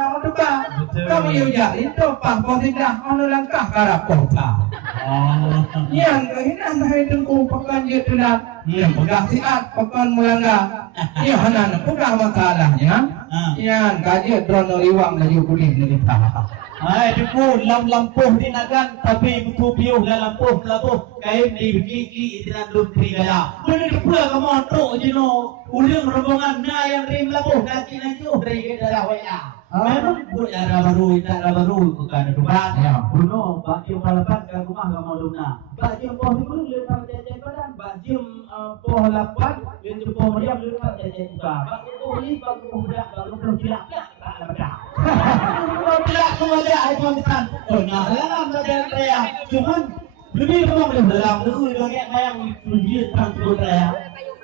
nama tukar. Kamu juga itu pangkau tidak anu langkah karap kota. Yang kehinan hai tengku pekan je tulah. Yang pegang siat pekan mulangga. Ya hanan pegang masalahnya. Yang kaji drone liwang laju kulit nerita. Hai duku lampuh dinagan tapi butuh piuh dan lampuh kain di gigi itinan dutri gaya. Bener pula kamu truk jino ulang rombongan na yang rim lampuh kaki na itu dari darah waya. Memang buat arah baru bukan dukan. Bruno bagi palapan ke rumah kamu luna. Bagi poh itu lepas jajan badan. Bagi poh lapan lepas poh meriam lepas jajan juga. Bagi poh ini bagi poh budak bagi poh cilak tak ada badan. Poh cilak tu ada itu misan. Oh nah dalam badan raya. Cuman lebih kamu boleh dalam dulu bagian yang tujuan transport raya.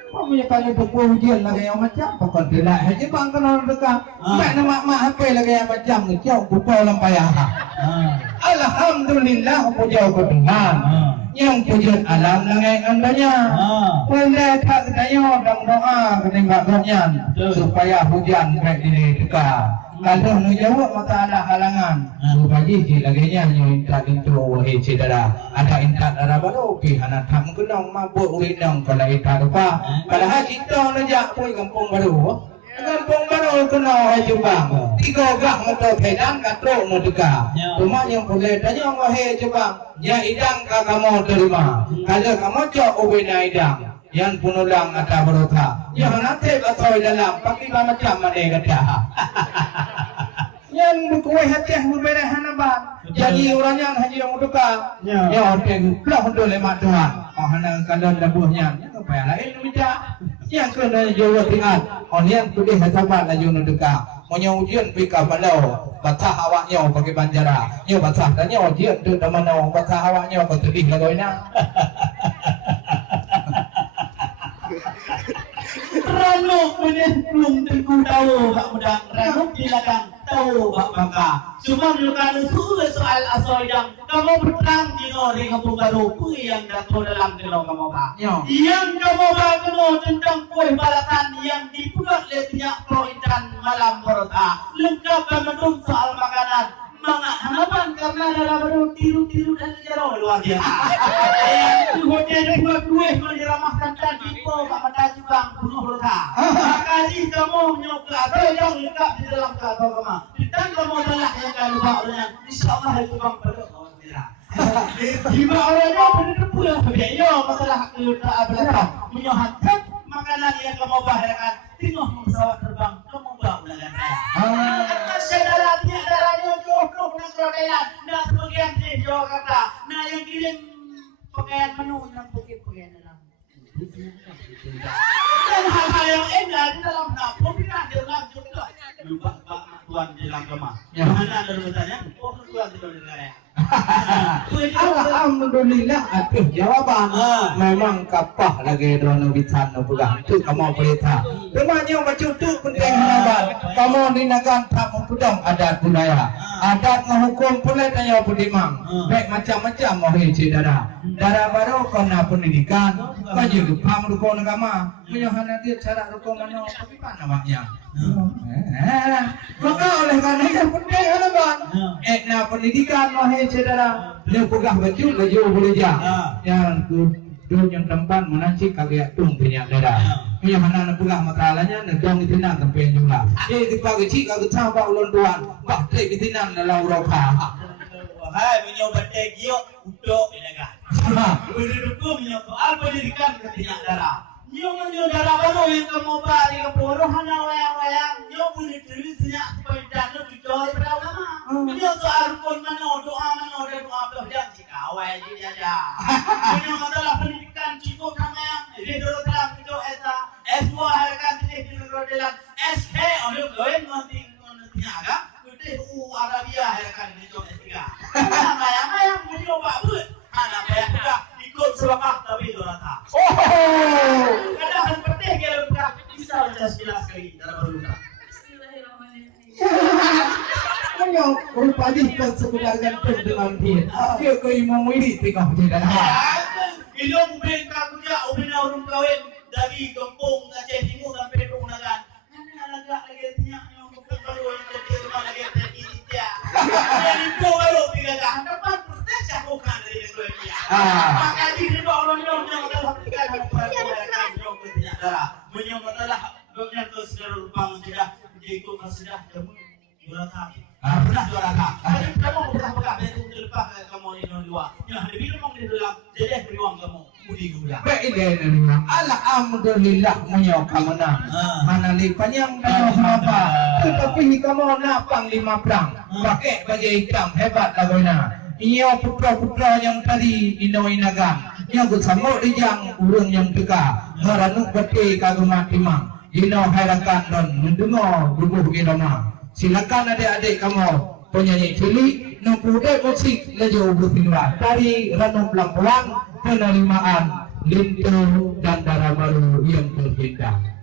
Kamu ya kali buku ujian lagi yang macam pokok tidak. Haji bang kenal dekat. Tak nama mak HP lagi yang macam ni. Jauh buku lampayah. Alhamdulillah puja Tuhan. Yang pujian alam lagi andanya. Boleh tak saya dan doa ketinggal ganyan supaya hujan baik ini dekat. Kalau nu jawab masalah halangan, bagi je lagi nya intat itu wahai cedera. Ada intat darah baru pihana tham kenong mabuk urinong kalau intat apa. Kalau haji tu najak pun kampung baru. Kampung baru kena hai jubang. Tiga gak motor pedang katro nu dekat. Cuma yang boleh tanya wahai jubang, ya idang kamu terima. Kalau kamu cok ubina idang. Yang penulang atau berota. Yang nanti atau dalam pakai macam mana kata. Yang berkuih hati yang berbeda hanaban. Jadi orang yang haji yang muduka. Ya orang pelah untuk lemak Tuhan. Oh hana kandang dabuhnya. Yang apa yang lain minta. Yang kena jauh tinggal. Orang yang putih sahabat laju muduka. Punya ujian pika malau. Batah awaknya pakai banjara. Nyo batah tanya ujian tu teman-teman. Batah awaknya kau sedih lagoinya. Ranuk belum tentu tahu bak mudang. Ranuk dilakan tahu bak bangka. Cuma kalau soal asoidang kamu berperang di nori kampung baru yang jatuh dalam kelong kamu bak. Yang kamu bak kena tentang kue balatan yang dibuat letnya prointan malam berota. Lengkap mendung soal makanan. Mangat hanapan karena dalam baru tiru dan jarau luar biasa. Yang hotel buat kue menjeramahkan tadi po mak mata jubang bunuh berota. Kali kamu nyokla yang lengkap di dalam kata kamu. Dan kamu telah yang kamu lupa dengan insyaallah itu bang pada kawan tidak. Jika orangnya benar pulang biaya masalah keluarga belakang menyohatkan makanan yang kamu baharakan tengok pesawat terbang kamu bawa ulangan saya. Sedaratnya darahnya jodoh nak krodelan nak sebagian di Jakarta. Nah yang kirim pakaian menu yang pakaian dalam. Dan hal-hal yang indah di dalam dapur tidak dalam juga. Lupa tuan di dalam rumah. Mana ada bertanya? Oh tuan di dalam negara. Alhamdulillah atuh jawaban. Memang kapah lagi drone bitan bukan. Tu kamu berita. Rumahnya macam tu penting hanaban. Kamu dinagan tak mempudang adat budaya. Adat menghukum pula tanya pedimang. Baik macam-macam mohon cedera. Darah baru kena pendidikan. Baju pam rukun agama. Menyohana dia cara rukun mana tapi mana maknya. Maka oleh karena itu penting hanaban. Ekna pendidikan mohon cedera. Dia pegang baju laju boleh jah. Yang yang tempat menanci kagak tung punya darah. Yang mana nak pegang masalahnya nedong di tinang sampai juga. Di pagi cik kagak sampai ulun tuan. Bah teh di tinang dalam roka. Hai minyak batik giok udok ilaga. Berduduk minyak soal pendidikan ketinyak darah. Minyak darah baru yang kamu bari ke poro hana wayang-wayang. Minyak boleh diri tinyak pendidikan lo dijual berapa? Minyak soal rukun mana doa berjam cikawai jadi aja. Minyak masalah pendidikan cikgu kamang. Ini dulu dalam video S2 harga ini dulu dalam SK oleh goen nanti agak. Arabia harga ini video S3. Mayang video Pak Bud. Anak bayar juga ikut sebakah tapi dorata. Ada hal penting kalau buka bisa baca sekilas kali dalam berbuka. Yang berupa di sekedar gantung dengan dia. Dia ke imam wiri tengah berjalan. Bila mungkin kakunya ubina urung kawin dari Gempung Aceh Timur sampai ke Punagan. Mana agak lagi tinyak yang bukan baru yang jadi rumah lagi. Maka diri orang yang telah berikan perhatian yang bertiada. Menyamalah doknya ke segala rupang sudah diikut sudah kamu juara pernah juara kamu pernah pegang dari lepas kamu ini dua. Yang hari ini memang di dalam jadi peluang kamu mudi gula. Baik ini memang. Alhamdulillah menyok kamu nak. Mana lipat yang kamu apa? Tetapi kamu nak pang 5 perang. Pakai baju hitam hebat lagunya. Ia putra-putra yang tadi inoinagan yang bersama yang urang yang tega meranuk beti kaguma timang ino harakan dan mendengar bubuh irama. Silakan adik-adik kamu penyanyi cilik nempudai musik laju berpindah dari ranum pelan-pelan penerimaan lintu dan darah baru yang terpindah.